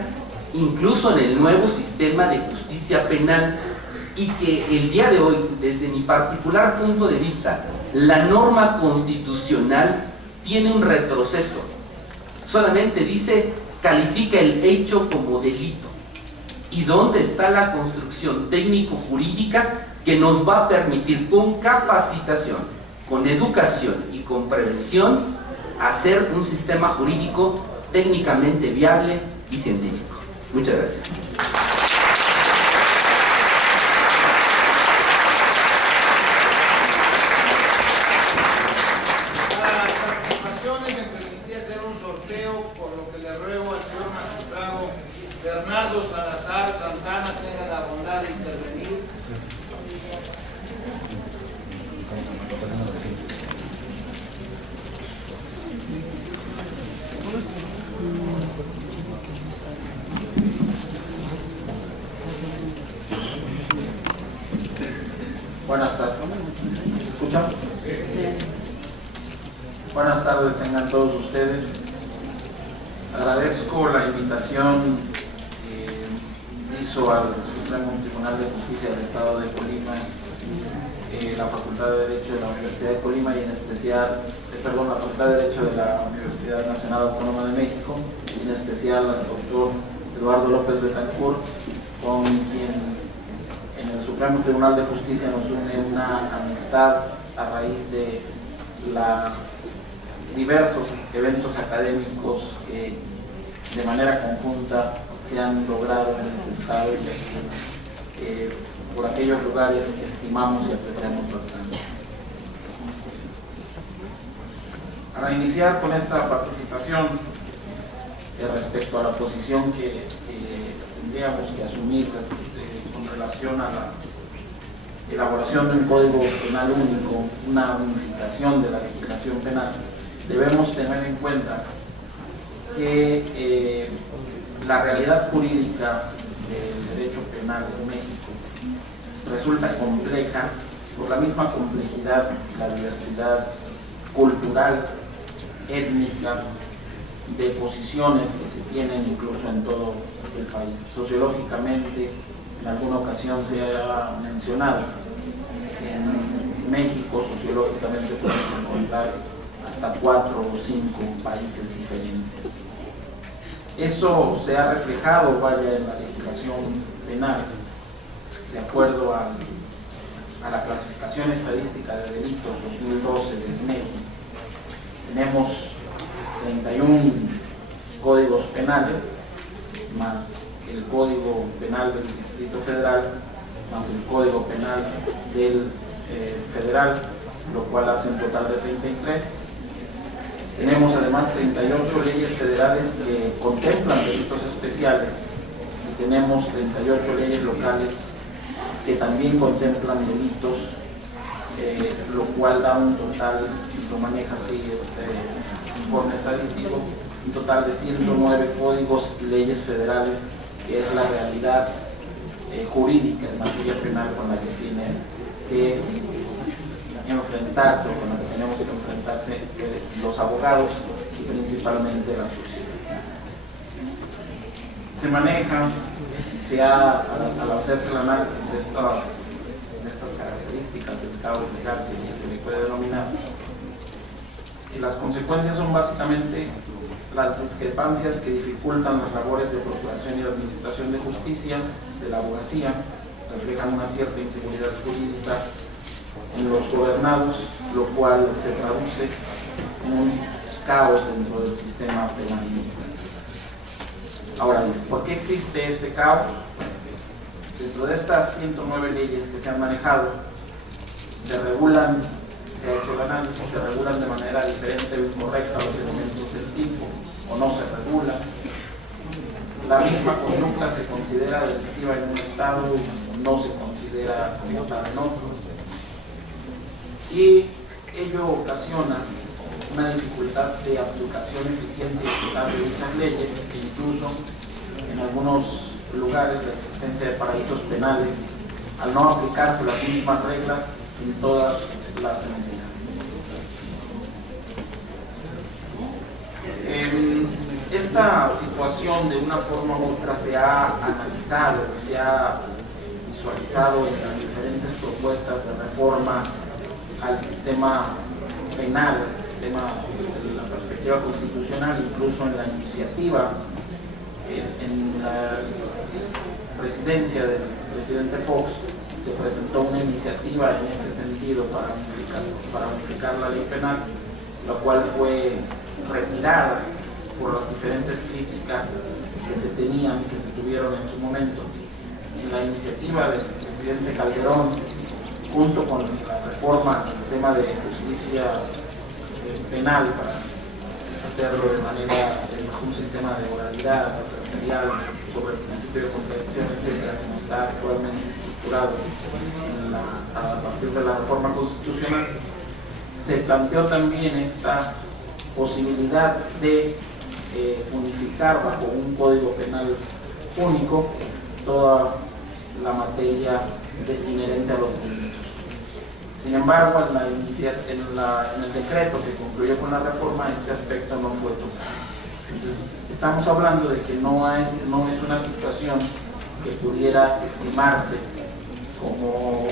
incluso en el nuevo sistema de justicia penal, y que el día de hoy, desde mi particular punto de vista, la norma constitucional tiene un retroceso. Solamente dice, califica el hecho como delito. ¿Y dónde está la construcción técnico-jurídica que nos va a permitir, con capacitación, con educación y con prevención, hacer un sistema jurídico técnicamente viable y científico? Muchas gracias. Por lo que le ruego al señor magistrado Bernardo Salazar Santana tenga la bondad de intervenir. Buenas tardes. ¿Me escuchan? Buenas tardes tengan todos ustedes. Agradezco la invitación que hizo al Supremo Tribunal de Justicia del Estado de Colima, la Facultad de Derecho de la Universidad de Colima y en especial, la Facultad de Derecho de la Universidad Nacional Autónoma de México, y en especial al doctor Eduardo López Betancourt, con quien en el Supremo Tribunal de Justicia nos une una amistad a raíz de los diversos eventos académicos que de manera conjunta se han logrado en el Estado y por aquellos lugares que estimamos y apreciamos bastante. Para iniciar con esta participación respecto a la posición que tendríamos que asumir con relación a la elaboración de un código penal único, una unificación de la legislación penal, debemos tener en cuenta que la realidad jurídica del derecho penal en México resulta compleja por la misma complejidad, la diversidad cultural, étnica, de posiciones que se tienen incluso en todo el país. Sociológicamente, en alguna ocasión se ha mencionado, en México sociológicamente podemos encontrar hasta 4 o 5 países diferentes. Eso se ha reflejado, en la legislación penal, de acuerdo a la clasificación estadística de delitos 2012 del INEGI. Tenemos 31 códigos penales, más el Código Penal del Distrito Federal, más el Código Penal del Federal, lo cual hace un total de 33. Tenemos además 38 leyes federales que contemplan delitos especiales y tenemos 38 leyes locales que también contemplan delitos, lo cual da un total, lo maneja así este informe estadístico, un total de 109 códigos y leyes federales, que es la realidad jurídica en materia penal con la que tiene que enfrentarse, o con la que tenemos que enfrentarse los abogados y principalmente la sociedad. Se maneja, al hacerse el análisis de estas características del caos legal, si se le puede denominar, y las consecuencias son básicamente las discrepancias que dificultan las labores de procuración y de administración de justicia, de la abogacía, reflejan una cierta inseguridad jurídica en los gobernados, lo cual se traduce en un caos dentro del sistema penal mexicano. Ahora bien, ¿por qué existe este caos? Dentro de estas 109 leyes que se han manejado, se ha hecho el análisis, se regulan de manera diferente o incorrecta los elementos del tipo, o no se regula. La misma conducta se considera delictiva en un estado y no se considera como tal en otro. y ello ocasiona una dificultad de aplicación eficiente y eficaz de dichas leyes, e incluso en algunos lugares la existencia de paraísos penales al no aplicarse las mismas reglas en todas las entidades. Esta situación de una forma u otra se ha analizado, se ha visualizado en las diferentes propuestas de reforma al sistema penal, de la perspectiva constitucional, incluso en la iniciativa, en la presidencia del presidente Fox se presentó una iniciativa en ese sentido para modificar la ley penal, la cual fue retirada por las diferentes críticas que se tuvieron en su momento. En la iniciativa del presidente Calderón, junto con la reforma al sistema de justicia penal para hacerlo de manera bajo un sistema de oralidad adversarial sobre el principio de contradicción, etcétera, como está actualmente estructurado a partir de la reforma constitucional, se planteó también esta posibilidad de unificar bajo un código penal único toda la materia inherente a los delitos. Sin embargo, en el decreto que concluyó con la reforma, este aspecto no fue tocado. Entonces, estamos hablando de que no es una situación que pudiera estimarse como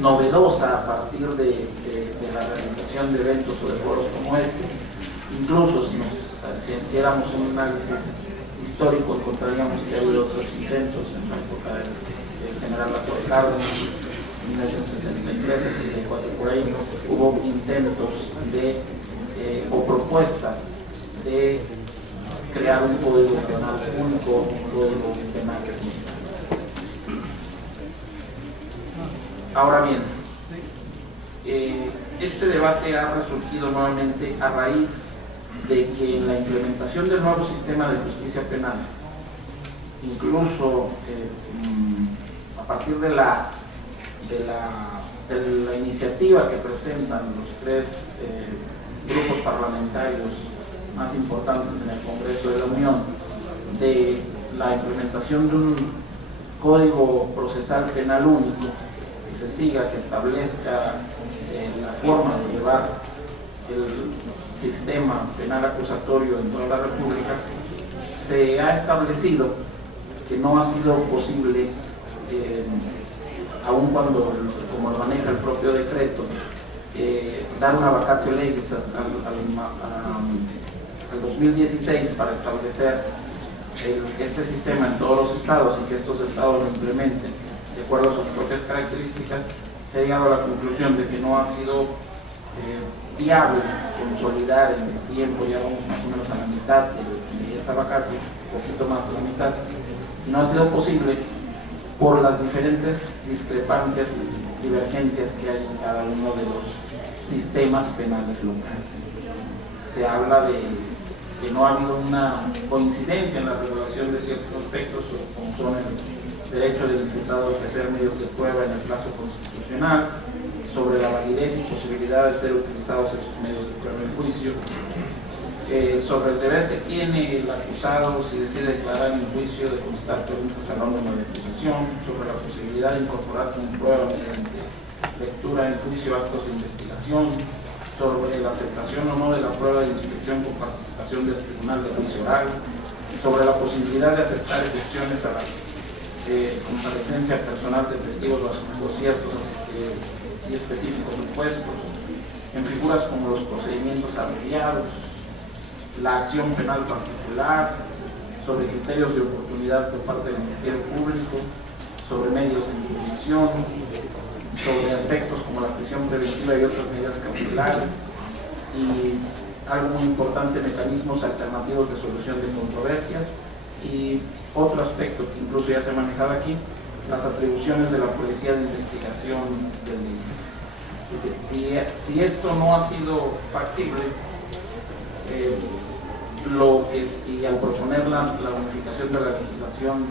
novedosa a partir de la realización de eventos o de foros como este. Incluso si hiciéramos un análisis histórico, encontraríamos que ha habido otros intentos en la época del general Lázaro Cárdenas, en 1963, 64, por ahí hubo intentos o propuestas de crear un código penal único, un código penal único. Ahora bien, este debate ha resurgido nuevamente a raíz de que en la implementación del nuevo sistema de justicia penal, incluso a partir de la iniciativa que presentan los tres grupos parlamentarios más importantes en el Congreso de la Unión, de la implementación de un código procesal penal único que se siga, que establezca la forma de llevar el sistema penal acusatorio en toda la República, se ha establecido que no ha sido posible, aun cuando, como lo maneja el propio decreto, dar una vacatio legis al 2016 para establecer este sistema en todos los estados y que estos estados lo implementen de acuerdo a sus propias características. Se ha llegado a la conclusión de que no ha sido viable consolidar en el tiempo, ya vamos más o menos a la mitad de esa vacatio, un poquito más de la mitad, y no ha sido posible por las diferentes discrepancias y divergencias que hay en cada uno de los sistemas penales locales. Se habla de que no ha habido una coincidencia en la regulación de ciertos aspectos, como son el derecho del imputado a ofrecer medios de prueba en el plazo constitucional, sobre la validez y posibilidad de ser utilizados esos medios de prueba en juicio, sobre el deber que tiene el acusado si decide declarar en juicio de contestar preguntas al órgano de acusación, sobre la posibilidad de incorporar como prueba mediante lectura en juicio actos de investigación, sobre la aceptación o no de la prueba de inspección con participación del tribunal de juicio oral, sobre la posibilidad de aceptar excepciones a la comparecencia personal de testigos bajo ciertos y específicos supuestos, en figuras como los procedimientos abreviados, la acción penal particular, sobre criterios de oportunidad por parte del Ministerio Público, sobre medios de información, sobre aspectos como la prisión preventiva y otras medidas cautelares, y algo muy importante, mecanismos alternativos de solución de controversias, y otro aspecto que incluso ya se ha manejado aquí, las atribuciones de la Policía de Investigación del delito. Si esto no ha sido factible, y al proponer la unificación de la legislación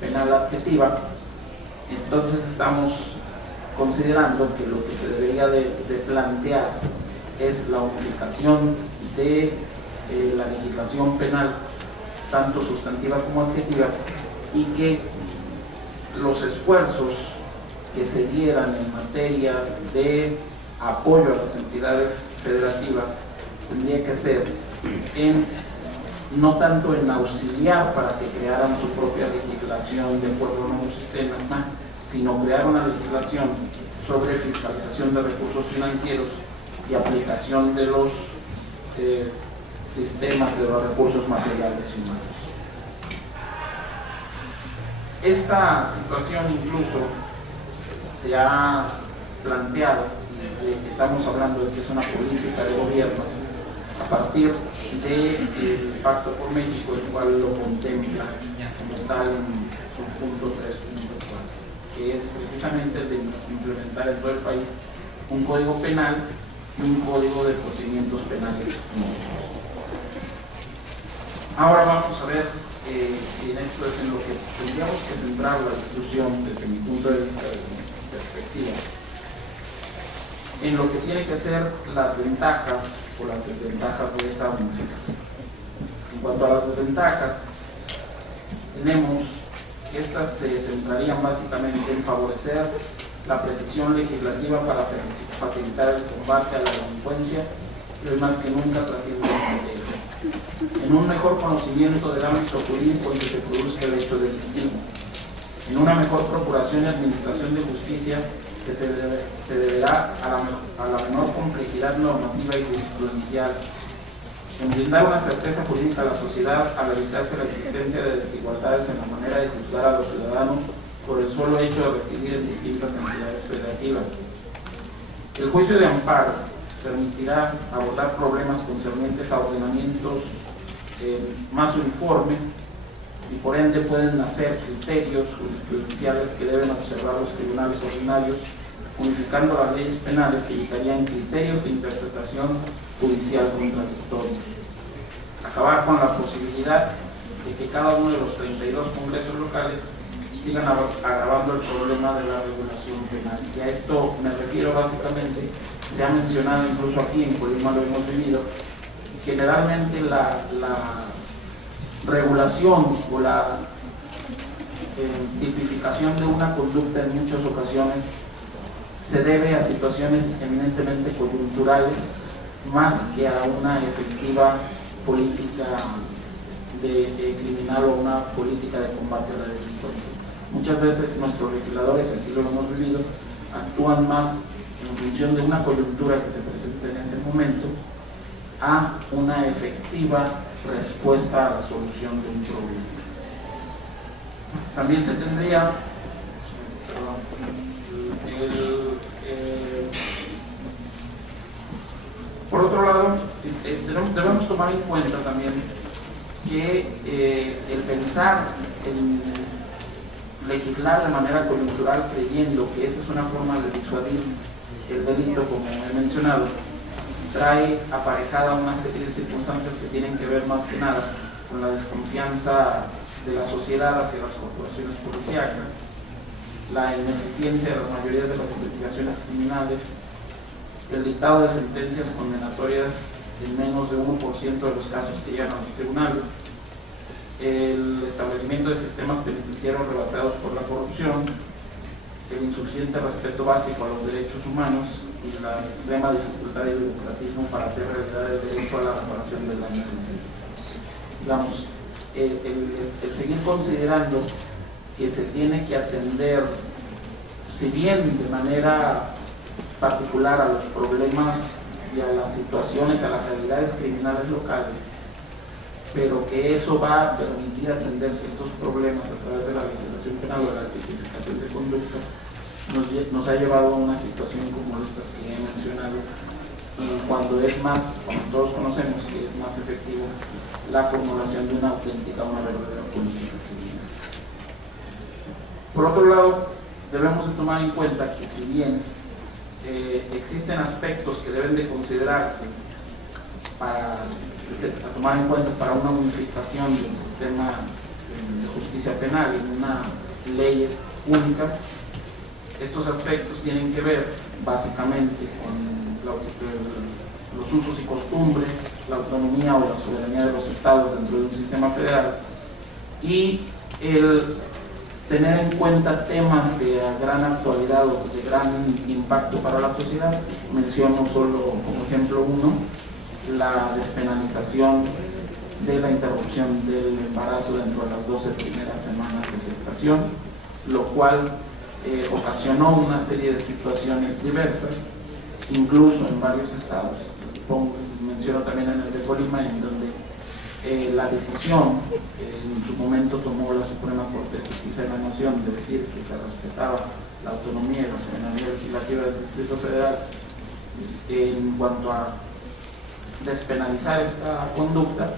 penal adjetiva, entonces estamos considerando que lo que se debería de plantear es la unificación de la legislación penal, tanto sustantiva como adjetiva, y que los esfuerzos que se dieran en materia de apoyo a las entidades federativas tendría que ser no tanto en auxiliar para que crearan su propia legislación de acuerdo a nuevos sistemas, sino crear una legislación sobre fiscalización de recursos financieros y aplicación de los sistemas de los recursos materiales y humanos. Esta situación incluso se ha planteado, y estamos hablando de que es una política de gobierno, a partir del Pacto por México, el cual lo contempla como tal en su punto 3.4, que es precisamente el de implementar en todo el país un código penal y un código de procedimientos penales nuevos. Ahora vamos a ver, y en esto es en lo que tendríamos que centrar la discusión desde mi punto de vista, desde mi perspectiva, en lo que tiene que ser las ventajas o las desventajas de esta unificación. En cuanto a las desventajas, tenemos que estas se centrarían básicamente en favorecer la precisión legislativa para facilitar el combate a la delincuencia, y hoy más que nunca trasciende en un mejor conocimiento del ámbito jurídico en que se produzca el hecho delictivo, en una mejor procuración y administración de justicia que se deberá a la menor complejidad normativa y jurisprudencial, en brindar una certeza jurídica a la sociedad al evitarse la existencia de desigualdades en la manera de juzgar a los ciudadanos por el solo hecho de residir en distintas entidades federativas. El juicio de amparo permitirá abordar problemas concernientes a ordenamientos más uniformes y por ende pueden nacer criterios jurisprudenciales que deben observar los tribunales ordinarios, unificando las leyes penales que evitarían criterios de interpretación judicial contradictorios. Acabar con la posibilidad de que cada uno de los 32 congresos locales sigan agravando el problema de la regulación penal. Y a esto me refiero básicamente, se ha mencionado incluso aquí en Colima, lo hemos vivido, generalmente la regulación o la tipificación de una conducta en muchas ocasiones se debe a situaciones eminentemente coyunturales más que a una efectiva política de criminal o una política de combate a la delincuencia. Muchas veces nuestros legisladores, así lo hemos vivido, actúan más en función de una coyuntura que se presenta en ese momento a una efectiva respuesta a la solución de un problema. También se tendría por otro lado, debemos tomar en cuenta también que el pensar en legislar de manera coyuntural creyendo que esa es una forma de disuadir el delito, como he mencionado, trae aparejada una serie de circunstancias que tienen que ver más que nada con la desconfianza de la sociedad hacia las corporaciones policíacas, la ineficiencia de las mayorías de las investigaciones criminales, el dictado de sentencias condenatorias en menos de 1% de los casos que llegan a los tribunales, el establecimiento de sistemas penitenciarios rebasados por la corrupción, el insuficiente respeto básico a los derechos humanos y la extrema dificultad y burocratismo para hacer realidad el derecho a la reparación del daño. Digamos, el seguir considerando que se tiene que atender, si bien de manera particular a los problemas y a las situaciones, a las realidades criminales locales, pero que eso va a permitir atender ciertos problemas a través de la legislación penal o de la tipificación de conducta, nos ha llevado a una situación como estas que he mencionado, cuando todos conocemos que es más efectivo la formulación de una auténtica, una verdadera política criminal. Por otro lado, debemos de tomar en cuenta que si bien existen aspectos que deben de considerarse para tomar en cuenta para una unificación del sistema de justicia penal en una ley única, Estos aspectos tienen que ver básicamente con los usos y costumbres, la autonomía o la soberanía de los estados dentro de un sistema federal y el tener en cuenta temas de gran actualidad o de gran impacto para la sociedad. Menciono solo como ejemplo uno, la despenalización de la interrupción del embarazo dentro de las 12 primeras semanas de gestación, lo cual ocasionó una serie de situaciones diversas, incluso en varios estados. Menciono también en el de Colima, en donde la decisión que en su momento tomó la Suprema Corte de Justicia de la Nación de decir que se respetaba la autonomía y la soberanía legislativa del Distrito Federal en cuanto a despenalizar esta conducta,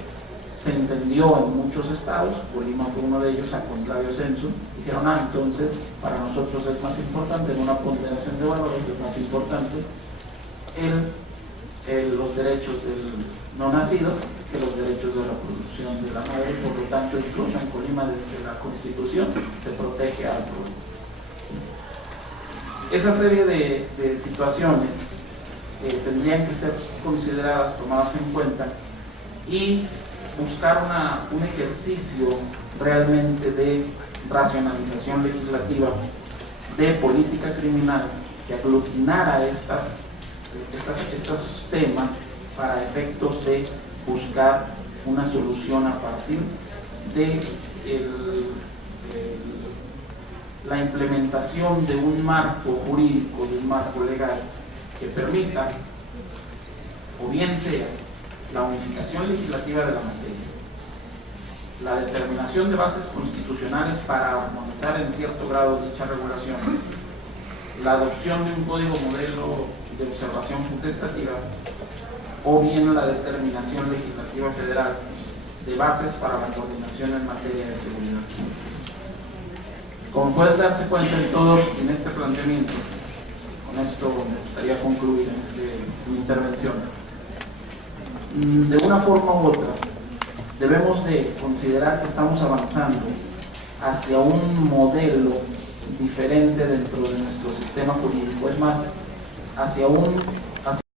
se entendió en muchos estados, Colima fue uno de ellos, a contrario censo, dijeron, entonces para nosotros es más importante, en una ponderación de valores es más importante los derechos del no nacido que los derechos de la producción de la madre, por lo tanto incluso en Colima desde la Constitución se protege al producto. Esa serie de situaciones tendrían que ser consideradas, tomadas en cuenta y buscar un ejercicio realmente de racionalización legislativa, de política criminal que aglutinara estos temas para efectos de buscar una solución a partir de la implementación de un marco jurídico, de un marco legal que permita, o bien sea la unificación legislativa de la materia, la determinación de bases constitucionales para armonizar en cierto grado dicha regulación, la adopción de un código modelo de observación potestativa, o bien la determinación legislativa federal de bases para la coordinación en materia de seguridad. Como puedes darse cuenta en este planteamiento, con esto me gustaría concluir mi intervención. De una forma u otra, debemos de considerar que estamos avanzando hacia un modelo diferente dentro de nuestro sistema jurídico, es más, hacia un